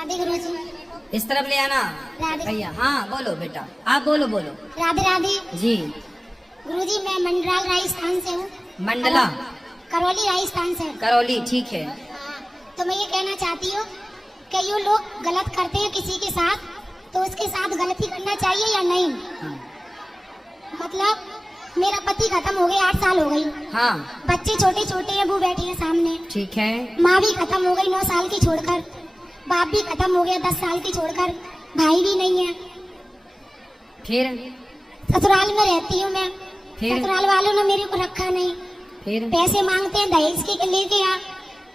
राधे गुरुजी। इस तरफ ले आना राधे। भैया। हाँ बोलो बेटा, आप बोलो बोलो। राधे राधे जी। गुरुजी, मैं मंडराल राजस्थान से हूँ। मंडला करौली राजस्थान से। करौली, ठीक है। तो मैं ये कहना चाहती हूँ कि ये लोग गलत करते हैं किसी के साथ, तो उसके साथ गलती करना चाहिए या नहीं। मतलब मेरा पति खत्म हो गए, 8 साल हो गई। हाँ बच्चे छोटे छोटे हैं, वो बैठे हैं सामने। ठीक है। माँ भी खत्म हो गई 9 साल की छोड़कर, बाप भी खत्म हो गया 10 साल की छोड़कर, भाई भी नहीं है। फिर ससुराल में रहती हूँ मैं। फिर? ससुराल वालों ने मेरे को रखा नहीं। फिर पैसे मांगते हैं दहेज के लेके आ,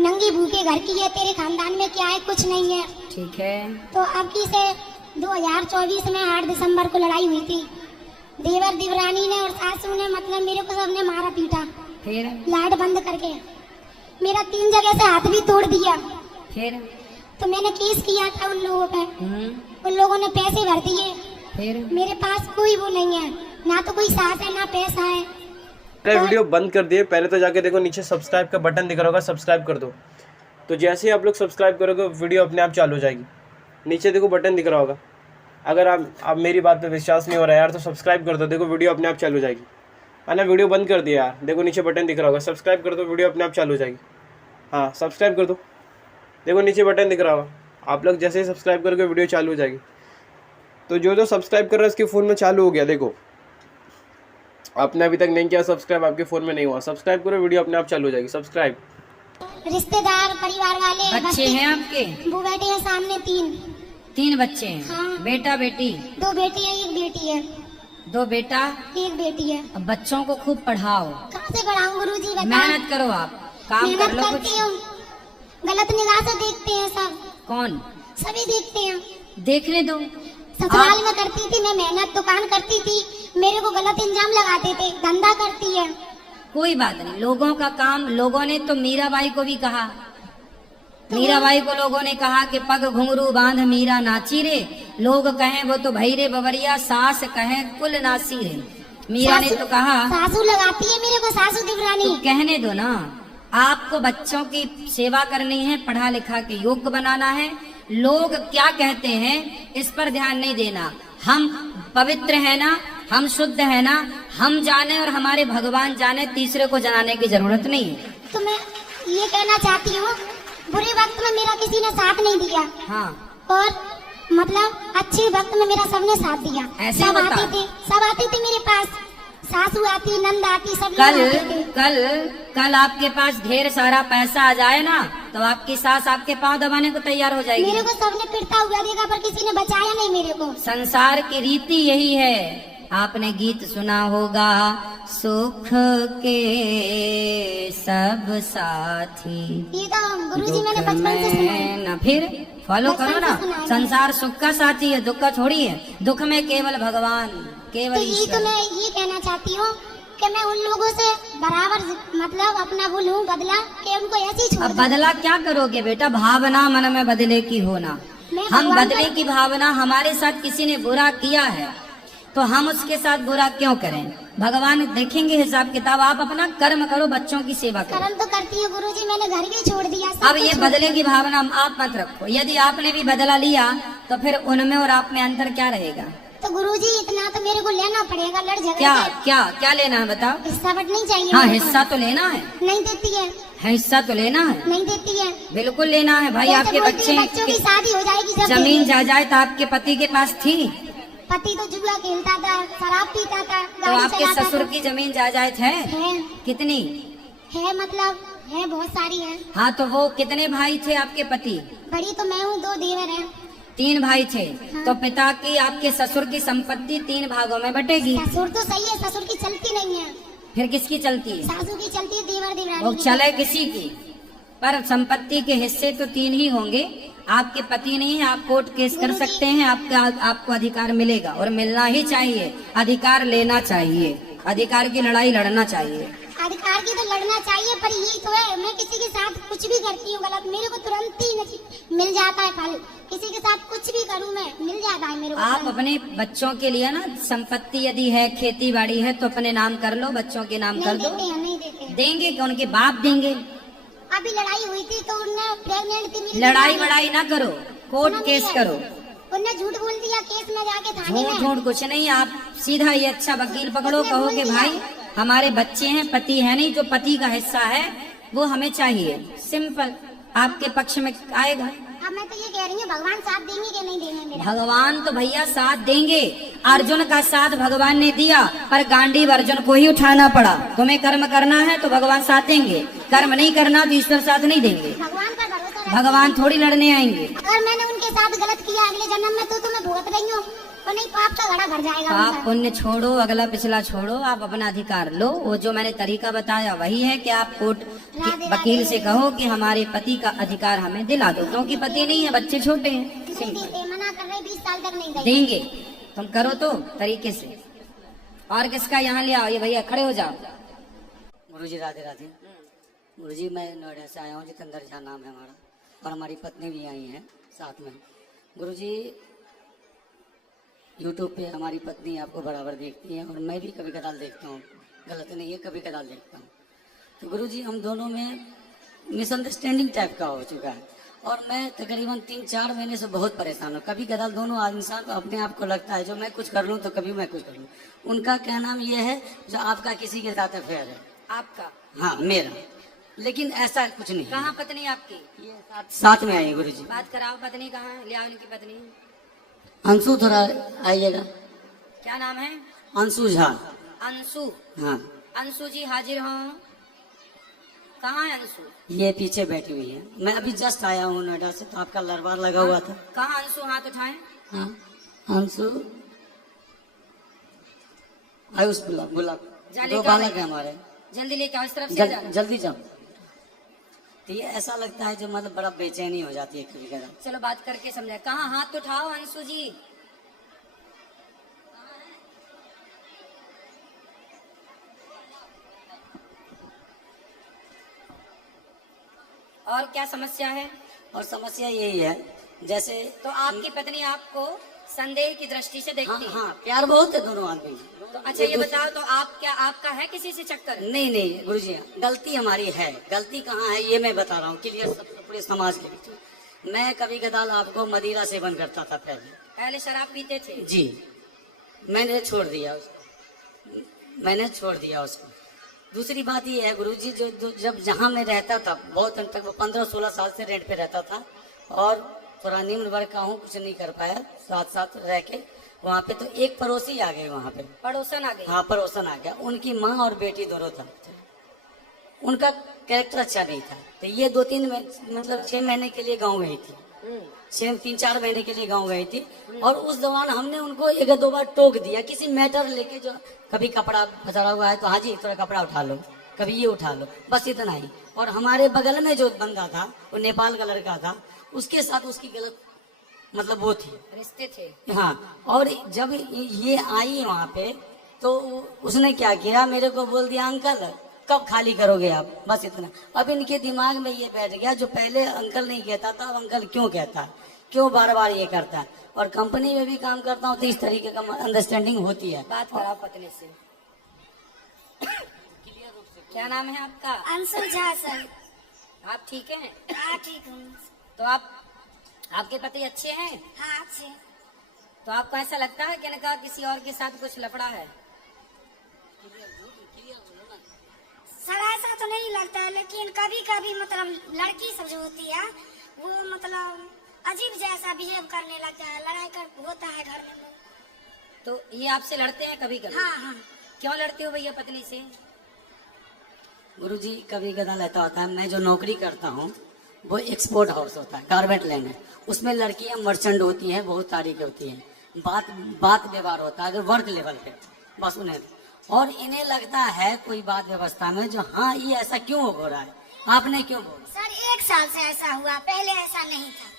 नंगी भूखे घर की है, तेरे खानदान में क्या है, कुछ नहीं है। ठीक है। तो अब की से 2024 में 8 दिसंबर को लड़ाई हुई थी। देवर देवरानी ने और सासू ने मतलब मेरे को सबने मारा पीटा, फिर लाइट बंद करके। मेरा 3 जगह से हाथ भी तोड़ दिया। फिर तो मैंने केस किया था उन लोगों पे। उन लोगों ने पैसे भर दिए। फिर मेरे पास कोई वो नहीं है, ना तो कोई सास है ना पैसा है। वीडियो बंद कर दिए। पहले तो जाके देखो नीचे सब्सक्राइब का बटन दिख रहा होगा, सब्सक्राइब कर दो। तो जैसे ही आप लोग सब्सक्राइब करोगे वीडियो अपने आप चालू हो जाएगी। नीचे देखो बटन दिख रहा होगा। अगर आप मेरी बात पे विश्वास नहीं हो रहा है यार तो सब्सक्राइब कर दो, देखो वीडियो अपने आप चालू हो जाएगी। मैंने वीडियो बंद कर दिया यार, देखो नीचे बटन दिख रहा होगा, सब्सक्राइब कर दो, वीडियो अपने आप चालू हो जाएगी। हाँ सब्सक्राइब कर दो, देखो नीचे बटन दिख रहा होगा। आप लोग जैसे ही सब्सक्राइब करोगे वीडियो चालू हो जाएगी। तो जो सब्सक्राइब कर रहा है उसके फ़ोन में चालू हो गया। देखो आपने अभी तक नहीं किया सब्सक्राइब, आपके फ़ोन में नहीं हुआ, सब्सक्राइब करो, वीडियो अपने आप चालू हो जाएगी। सब्सक्राइब। रिश्तेदार परिवार वाले बच्चे हैं आपके? वो बैठे हैं सामने 3 बच्चे हैं। हाँ। बेटा बेटी? 2 बेटी है, 1 बेटी है। 2 बेटा 1 बेटी है। अब बच्चों को खूब पढ़ाओ। कहाँ से पढ़ाऊँ गुरुजी, बताओ। मेहनत करो, आप काम कर लो मेहनत कुछ। करती हूँ, गलत निगाह से देखते हैं सब। कौन? सभी देखते हैं। देखने दो। ससुराल में करती थी मैं मेहनत, दुकान करती थी, मेरे को गलत इंजाम लगाते थे, धंधा करती है। कोई बात नहीं, लोगों का काम। लोगों ने तो मीराबाई को भी कहा, मीराबाई को लोगों ने कहा कि पग घुंघरू बांध मीरा नाची रे, लोग कहें वो तो भई रे बबरिया, सास कहें कुल नासी रे। मीरा ने तो कहा। सासू लगाती है मेरे को, सासू देवरानी। तो कहने दो ना, आपको बच्चों की सेवा करनी है, पढ़ा लिखा के योग्य बनाना है। लोग क्या कहते हैं इस पर ध्यान नहीं देना। हम पवित्र है ना, हम शुद्ध है ना, हम जाने और हमारे भगवान जाने, तीसरे को जनाने की जरूरत नहीं है। तो मैं ये कहना चाहती हूँ, बुरे वक्त में मेरा किसी ने साथ नहीं दिया। हाँ। और मतलब अच्छे वक्त में मेरा सबने साथ दिया। ऐसे सब बता। सब आते थे मेरे पास, सासू आती, नंद आती, सब लोग कल आते थे। कल कल आपके पास ढेर सारा पैसा आ जाए ना, तो आपकी सास आपके पांव दबाने को तैयार हो जाएगी। मेरे को सबने पिटता हुआ देखा, पर किसी ने बचाया नहीं मेरे को। संसार की रीति यही है। आपने गीत सुना होगा, सुख के सब साथी, ये तो गुरुजी दुख मैंने बचपन से सुना है। में न। फिर फॉलो बचपन करो से ना। सुना है। संसार सुख का साथी है, दुख का छोड़िए। दुख में केवल भगवान, केवल तो ये तो ईश्वर। मैं ये कहना चाहती हूँ कि मैं उन लोगों से बराबर मतलब अपना वो लूँ बदला, कि उनको ऐसे ही छोड़ अब दूं। बदला क्या करोगे बेटा? भावना मन में बदले की होना। मैं हम भगवान बदले का- की भावना, हमारे साथ किसी ने बुरा किया है तो हम उसके साथ बुरा क्यों करें? भगवान देखेंगे हिसाब किताब। आप अपना कर्म करो, बच्चों की सेवा करो। कर्म तो करती हूँ गुरुजी, मैंने घर भी छोड़ दिया। सब अब कुछ ये छोड़ बदले की भावना आप मत रखो। यदि आपने भी बदला लिया तो फिर उनमें और आप में अंतर क्या रहेगा? तो गुरुजी इतना तो मेरे को लेना पड़ेगा, लड़ झगड़ क्या के। क्या क्या लेना है बताओ? हिस्सा बटनी चाहिए। हाँ मेरे को। हिस्सा तो लेना है। नहीं देती है, हिस्सा तो लेना है, नहीं देती है। बिल्कुल लेना है भाई। जैसे आपके बोलती है, बच्चों की बच्चे शादी हो जाएगी जब जमीन देंगे। जायदाद आपके पति के पास थी, पति तो जुआ खेलता था, शराब पीता था, तो गाड़ी आपके चलाता ससुर था। की जमीन जायदाद है है कितनी? है मतलब है, बहुत सारी है। हाँ तो वो कितने भाई थे आपके पति? बड़ी तो मैं हूँ, 2 देवर हैं। 3 भाई थे। हाँ। तो पिता की, आपके ससुर की संपत्ति 3 भागों में बटेगी। ससुर तो सही है, ससुर की चलती नहीं है, फिर किसकी चलती है? सासू की चलती है, देवर वो देवरानी की। चले किसी की, पर संपत्ति के हिस्से तो 3 ही होंगे। आपके पति नहीं है, आप कोर्ट केस कर गुरुजी। सकते हैं, आपको अधिकार मिलेगा और मिलना ही चाहिए। अधिकार लेना चाहिए, अधिकार की लड़ाई लड़ना चाहिए। अधिकार की तो लड़ना चाहिए, पर यही तो है, मैं किसी के साथ कुछ भी करती हूँ गलत, मेरे को तुरंत ही मिल जाता है फल। किसी के साथ कुछ भी करूँ मैं, मिल जाता है मेरे को आप फल। अपने बच्चों के लिए ना, संपत्ति यदि है, खेती बाड़ी है, तो अपने नाम कर लो, बच्चों के नाम कर नहीं दो। देते हैं, नहीं देते हैं। देंगे कि उनके बाप देंगे? अभी लड़ाई हुई थी तो उनने प्रेग्नेंट थी मेरी लड़ाई देवरानी। वड़ाई ना करो, कोर्ट सुनो केस मेरी करो। उनने झूठ बोल दिया, केस में जाके थाने झूठ में। झूठ कुछ नहीं, आप सीधा ये अच्छा वकील पकड़ो, उसने कहो बोल कि दिया। भाई हमारे बच्चे हैं, पति है नहीं, जो पति का हिस्सा है वो हमें चाहिए, सिंपल, आपके पक्ष में आएगा। अब मैं तो ये कह रही हूँ, भगवान साथ देंगे कि नहीं देंगे मेरा? भगवान तो भैया साथ देंगे। अर्जुन का साथ भगवान ने दिया, पर गांडीव अर्जुन को ही उठाना पड़ा। तुम्हें कर्म करना है तो भगवान साथ देंगे, कर्म नहीं करना तो ईश्वर साथ नहीं देंगे। भगवान पर भरोसा रखो। भगवान थोड़ी लड़ने आएंगे। अगर मैंने उनके साथ गलत किया अगले जन्म में तो मैं भुगत रही हूँ, तो नहीं पाप का घड़ा भर जाएगा पाप उनका। पुण्य छोड़ो, अगला पिछला छोड़ो, आप अपना अधिकार लो। वो जो मैंने तरीका बताया वही है कि आप कोर्ट के वकील से कहो कि हमारे पति का अधिकार हमें दिला दो, क्योंकि पति नहीं है, बच्चे छोटे हैं। नहीं देते, मना कर रहे 20 साल तक नहीं देंगे। देंगे, तुम करो तो तरीके से। और किसका यहाँ ले आओ, ये भैया खड़े हो जाओ। गुरुजी राधे राधे। गुरुजी मैं नोएडा से आया हूँ, जितेंद्र झा नाम है हमारा, और हमारी पत्नी भी आई है साथ में। गुरुजी यूट्यूब पे हमारी पत्नी आपको बराबर देखती है, और मैं भी कभी कदाल देखता हूँ, गलत नहीं है, कभी कदाल देखता हूँ। तो गुरुजी हम दोनों में मिसअंडरस्टैंडिंग टाइप का हो चुका है, और मैं तकरीबन 3-4 महीने से बहुत परेशान हूँ। कभी कदाल दोनों इंसान को अपने आप को लगता है जो मैं कुछ कर लूँ तो कभी मैं कुछ कर लूँ। उनका कहना ये है जो आपका किसी के साथ अफेयर है। आपका? हाँ मेरा, लेकिन ऐसा कुछ नहीं है। कहाँ पत्नी आपकी? ये साथ में आई गुरुजी। बात कराओ, पत्नी कहाँ है? ले आओ इनकी पत्नी। अंशु थोड़ा आइएगा। क्या नाम है? अंशु झा। अंशु? हाँ अंशु जी हाजिर हो। कहाँ है अंशु? ये पीछे बैठी हुई है। मैं अभी जस्ट आया हूँ नोएडा से, तो आपका लरबार लगा हुआ था। कहाँ अंशु? हाथ उठाएं। हाँ अंशु आयुष बुला बुला, जा 2 लेकर बालक आओ। है हमारे। जल्दी लेके आओ, इस तरफ से आ जाना। जल्दी जाओ। तो ये ऐसा लगता है जो मतलब बड़ा बेचैनी हो जाती है कभी कदार। चलो बात करके समझाए। कहाँ? हाथ उठाओ अंशु जी। और क्या समस्या है? और समस्या यही है, जैसे तो आपकी पत्नी आपको संदेह की दृष्टि से हाँ, देखती है? हाँ प्यार बहुत है दोनों आदमी। तो अच्छा ये बताओ, तो आप क्या, आपका है किसी से चक्कर? नहीं नहीं गुरुजी, गलती हमारी है। गलती कहाँ है ये मैं बता रहा हूँ क्लियर, सब पूरे समाज के बीच में। मैं कभी कदाल आपको मदिरा सेवन करता था पहले शराब पीते थे? जी, मैंने छोड़ दिया उसको, मैंने छोड़ दिया उसको। दूसरी बात ये है गुरुजी, जो जब जहाँ मैं रहता था बहुत दिन तक, 15-16 साल से रेंट पे रहता था, और थोड़ा निम्न वर्ग का हूँ, कुछ नहीं कर पाया साथ साथ रह के वहाँ पे। तो एक पड़ोसी आ गए वहाँ पे, पड़ोसन आ गए? हाँ पड़ोसन आ गया। उनकी माँ और बेटी दोनों था, उनका कैरेक्टर अच्छा नहीं था। तो ये 2-3 मतलब 6 महीने के लिए गाँव गई थी, 3-4 महीने के लिए गाँव गई थी। और उस दौरान हमने उनको 1-2 बार टोक दिया किसी मैटर लेके, जो कभी कपड़ा फंसा हुआ है तो हाँ जी थोड़ा कपड़ा उठा लो, कभी ये उठा लो, बस इतना ही। और हमारे बगल में जो बंदा था वो नेपाल का लड़का था, उसके साथ उसकी गलत मतलब वो थी, रिश्ते थे। हाँ। और जब ये आई वहाँ पे तो उसने क्या किया, मेरे को बोल दिया अंकल कब खाली करोगे आप, बस इतना। अब इनके दिमाग में ये बैठ गया, जो पहले अंकल नहीं कहता था अब अंकल क्यों कहता है, क्यों बार बार ये करता है। और कंपनी में भी काम करता हूँ तो इस तरीके का अंडरस्टैंडिंग होती है। बात कराओ पत्नी से। क्या नाम है आपका? अंशु झा सर। आप ठीक हैं? हाँ ठीक हूँ। तो आपके पति अच्छे हैं? हाँ अच्छे। तो आपको ऐसा लगता है कि इनका किसी और के साथ कुछ लफड़ा है? सर ऐसा तो नहीं लगता है, लेकिन कभी कभी मतलब लड़की सब जो होती है वो मतलब अजीब जैसा बिहेव करने लगता है, लड़ाई कर होता है घर में। तो ये आपसे लड़ते हैं कभी कभी? हाँ हाँ। क्यों लड़ते हो भैया पत्नी से? गुरुजी कभी कदाल ऐसा होता है, मैं जो नौकरी करता हूँ वो एक्सपोर्ट हाउस होता है, गारमेंट लैंड है, उसमें लड़कियाँ मर्चेंट होती हैं, बहुत तारीख होती हैं, बात व्यवहार होता है अगर वर्क लेवल पे, बस उन्हें। और इन्हें लगता है कोई बात व्यवस्था में जो हाँ ये ऐसा क्यों हो रहा है, आपने क्यों बोला। सर 1 साल से ऐसा हुआ, पहले ऐसा नहीं था।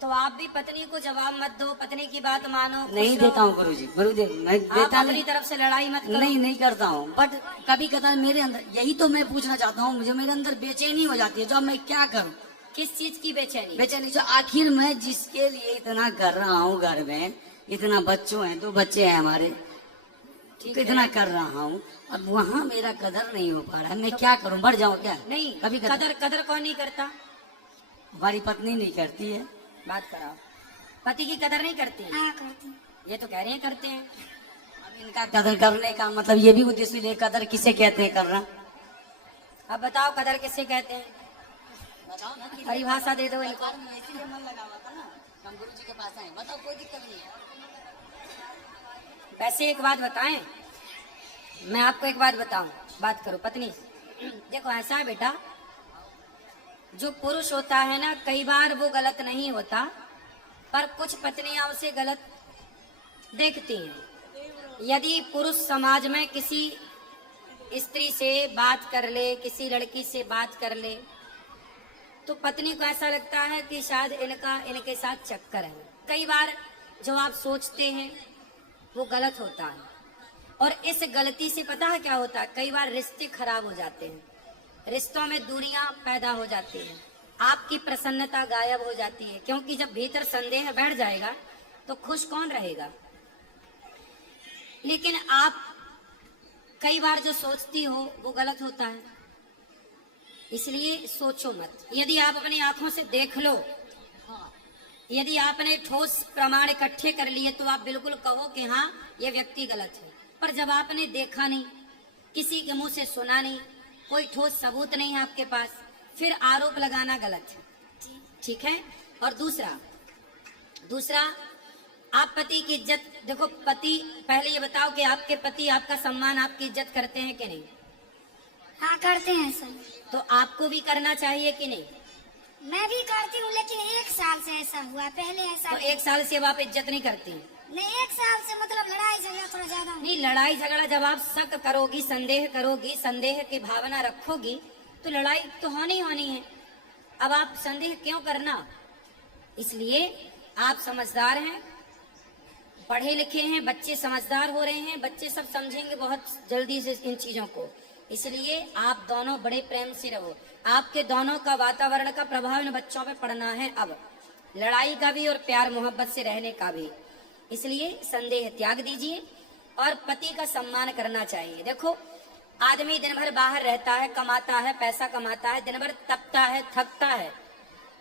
तो आप भी पत्नी को जवाब मत दो, पत्नी की बात मानो। नहीं देता हूँ गुरुजी, गुरुदेव मैं आप देता अपनी नहीं, तरफ से लड़ाई मत करो। नहीं करता हूँ। बट कभी कदाल मेरे अंदर, यही तो मैं पूछना चाहता हूँ, मुझे मेरे अंदर बेचैनी हो जाती है, जो मैं क्या करूँ। किस चीज की बेचैनी? बेचैनी जो आखिर मैं जिसके लिए इतना कर रहा हूँ, घर में इतना बच्चों हैं, 2 बच्चे हैं हमारे, तो इतना कर रहा हूँ, अब वहाँ मेरा कदर नहीं हो पा रहा है, मैं क्या करूँ, बढ़ जाऊँ क्या? नहीं, कभी कदर कौन नहीं करता? हमारी पत्नी नहीं करती है। बात कराओ। पति की कदर नहीं करती हैं? हाँ करती हूँ। ये तो कह रहे हैं करते हैं। अब इनका कदर करने का मतलब ये भी उद्देश्य है, कदर किसे कहते हैं करना? अब बताओ कदर किसे कहते हैं, बताओ ना कि परिभाषा दे दो इनको। इसीलिए मन लगा हुआ था ना, हम गुरु जी के पास आए। बताओ, कोई दिक्कत नहीं है। वैसे एक बात बताएं, मैं आपको एक बात बताऊं, बात करो पत्नी से। देखो ऐसा है बेटा, जो पुरुष होता है ना, कई बार वो गलत नहीं होता, पर कुछ पत्नियां उसे गलत देखती हैं। यदि पुरुष समाज में किसी स्त्री से बात कर ले, किसी लड़की से बात कर ले, तो पत्नी को ऐसा लगता है कि शायद इनके साथ चक्कर है। कई बार जो आप सोचते हैं वो गलत होता है, और इस गलती से पता है क्या होता है, कई बार रिश्ते खराब हो जाते हैं, रिश्तों में दूरियां पैदा हो जाती हैं, आपकी प्रसन्नता गायब हो जाती है, क्योंकि जब भीतर संदेह बैठ जाएगा तो खुश कौन रहेगा। लेकिन आप कई बार जो सोचती हो वो गलत होता है, इसलिए सोचो मत। यदि आप अपनी आंखों से देख लो, यदि आपने ठोस प्रमाण इकट्ठे कर लिए तो आप बिल्कुल कहो कि हाँ ये व्यक्ति गलत है। पर जब आपने देखा नहीं, किसी के मुंह से सुना नहीं, कोई ठोस सबूत नहीं है आपके पास, फिर आरोप लगाना गलत है। ठीक है। और दूसरा आप पति की इज्जत, देखो पति, पहले ये बताओ कि आपके पति आपका सम्मान, आपकी इज्जत करते हैं कि नहीं? हाँ करते हैं सर। तो आपको भी करना चाहिए कि नहीं? मैं भी करती हूँ, लेकिन 1 साल से ऐसा हुआ, पहले ऐसा तो 1 साल से अब आप इज्जत नहीं करती? नहीं, 1 साल से मतलब लड़ाई झगड़ा थोड़ा ज्यादा। नहीं, लड़ाई झगड़ा जब आप शक करोगी, संदेह करोगी, संदेह की भावना रखोगी, तो लड़ाई तो होनी है। अब आप संदेह क्यों करना? इसलिए आप समझदार हैं, पढ़े लिखे हैं, बच्चे समझदार हो रहे हैं, बच्चे सब समझेंगे बहुत जल्दी से इन चीजों को। इसलिए आप दोनों बड़े प्रेम से रहो। आपके दोनों का वातावरण का प्रभाव इन बच्चों पे पड़ना है, अब लड़ाई का भी और प्यार मोहब्बत से रहने का भी। इसलिए संदेह त्याग दीजिए और पति का सम्मान करना चाहिए। देखो आदमी दिन भर बाहर रहता है, कमाता है, पैसा कमाता है, दिन भर तपता है, थकता है,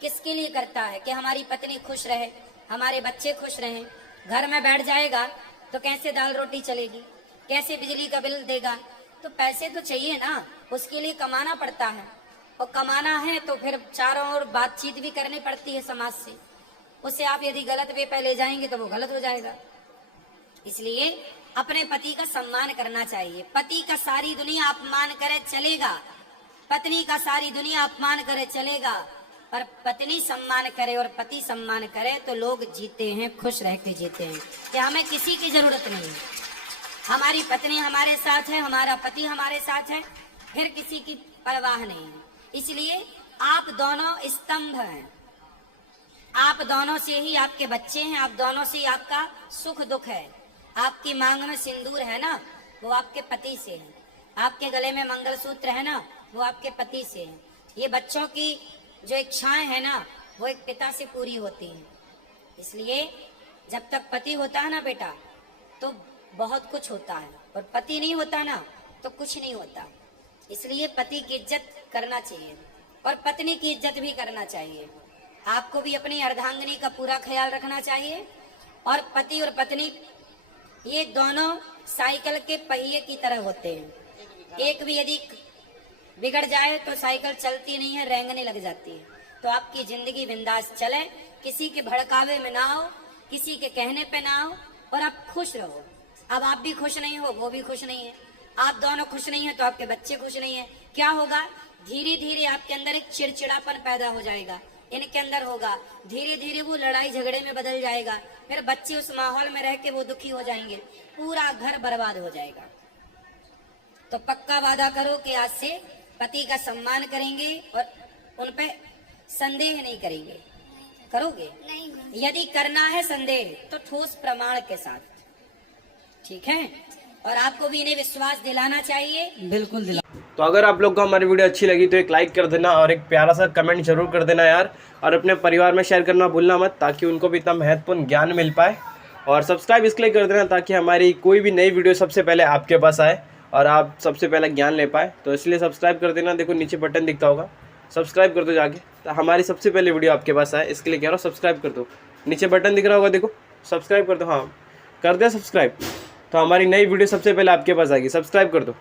किसके लिए करता है? कि हमारी पत्नी खुश रहे, हमारे बच्चे खुश रहें। घर में बैठ जाएगा तो कैसे दाल रोटी चलेगी, कैसे बिजली का बिल देगा? तो पैसे तो चाहिए ना, उसके लिए कमाना पड़ता है, और कमाना है तो फिर चारों ओर बातचीत भी करनी पड़ती है समाज से। उसे आप यदि गलत वे पे ले जाएंगे तो वो गलत हो जाएगा। इसलिए अपने पति का सम्मान करना चाहिए। पति का सारी दुनिया अपमान करे चलेगा, पत्नी का सारी दुनिया अपमान करे चलेगा, पर पत्नी सम्मान करे और पति सम्मान करे तो लोग जीते हैं, खुश रह के जीते हैं, कि हमें किसी की जरूरत नहीं है। हमारी पत्नी हमारे साथ है, हमारा पति हमारे साथ है, फिर किसी की परवाह नहीं है। इसलिए आप दोनों स्तंभ हैं, आप दोनों से ही आपके बच्चे हैं, आप दोनों से ही आपका सुख दुख है। आपकी मांग में सिंदूर है ना, वो आपके पति से है। आपके गले में मंगलसूत्र है ना, वो आपके पति से है। ये बच्चों की जो इच्छाएं है ना, वो एक पिता से पूरी होती हैं। इसलिए जब तक पति होता है ना बेटा, तो बहुत कुछ होता है, और पति नहीं होता ना तो कुछ नहीं होता। इसलिए पति की इज्जत करना चाहिए और पत्नी की इज्जत भी करना चाहिए। आपको भी अपनी अर्धांगिनी का पूरा ख्याल रखना चाहिए। और पति और पत्नी ये दोनों साइकिल के पहिए की तरह होते हैं। एक भी यदि बिगड़ जाए तो साइकिल चलती नहीं है, रेंगने लग जाती है। तो आपकी जिंदगी बिंदास चले, किसी के भड़कावे में ना हो, किसी के कहने पे ना हो, और आप खुश रहो। अब आप भी खुश नहीं हो, वो भी खुश नहीं है, आप दोनों खुश नहीं है तो आपके बच्चे खुश नहीं है। क्या होगा? धीरे धीरे आपके अंदर एक चिड़चिड़ापन पैदा हो जाएगा, इनके अंदर होगा, धीरे धीरे वो लड़ाई झगड़े में बदल जाएगा, फिर बच्चे उस माहौल में रह के वो दुखी हो जाएंगे, पूरा घर बर्बाद हो जाएगा। तो पक्का वादा करो कि आज से पति का सम्मान करेंगे और उन पे संदेह नहीं करेंगे। करोगे? नहीं गुरु। यदि करना है संदेह तो ठोस प्रमाण के साथ, ठीक है? और आपको भी इन्हें विश्वास दिलाना चाहिए। बिल्कुल दिला। तो अगर आप लोग को हमारी वीडियो अच्छी लगी तो एक लाइक कर देना और एक प्यारा सा कमेंट जरूर कर देना यार, और अपने परिवार में शेयर करना भूलना मत, ताकि उनको भी इतना महत्वपूर्ण ज्ञान मिल पाए। और सब्सक्राइब इसलिए कर देना ताकि हमारी कोई भी नई वीडियो सबसे पहले आपके पास आए और आप सबसे पहले ज्ञान ले पाए। तो इसलिए सब्सक्राइब कर देना। देखो नीचे बटन दिखता होगा, सब्सक्राइब कर दो जाके, तो हमारी सबसे पहले वीडियो आपके पास आए, इसके लिए कह रहा हूँ सब्सक्राइब कर दो। नीचे बटन दिख रहा होगा, देखो सब्सक्राइब कर दो। हाँ कर दिया सब्सक्राइब, तो हमारी नई वीडियो सबसे पहले आपके पास आएगी। सब्सक्राइब कर दो।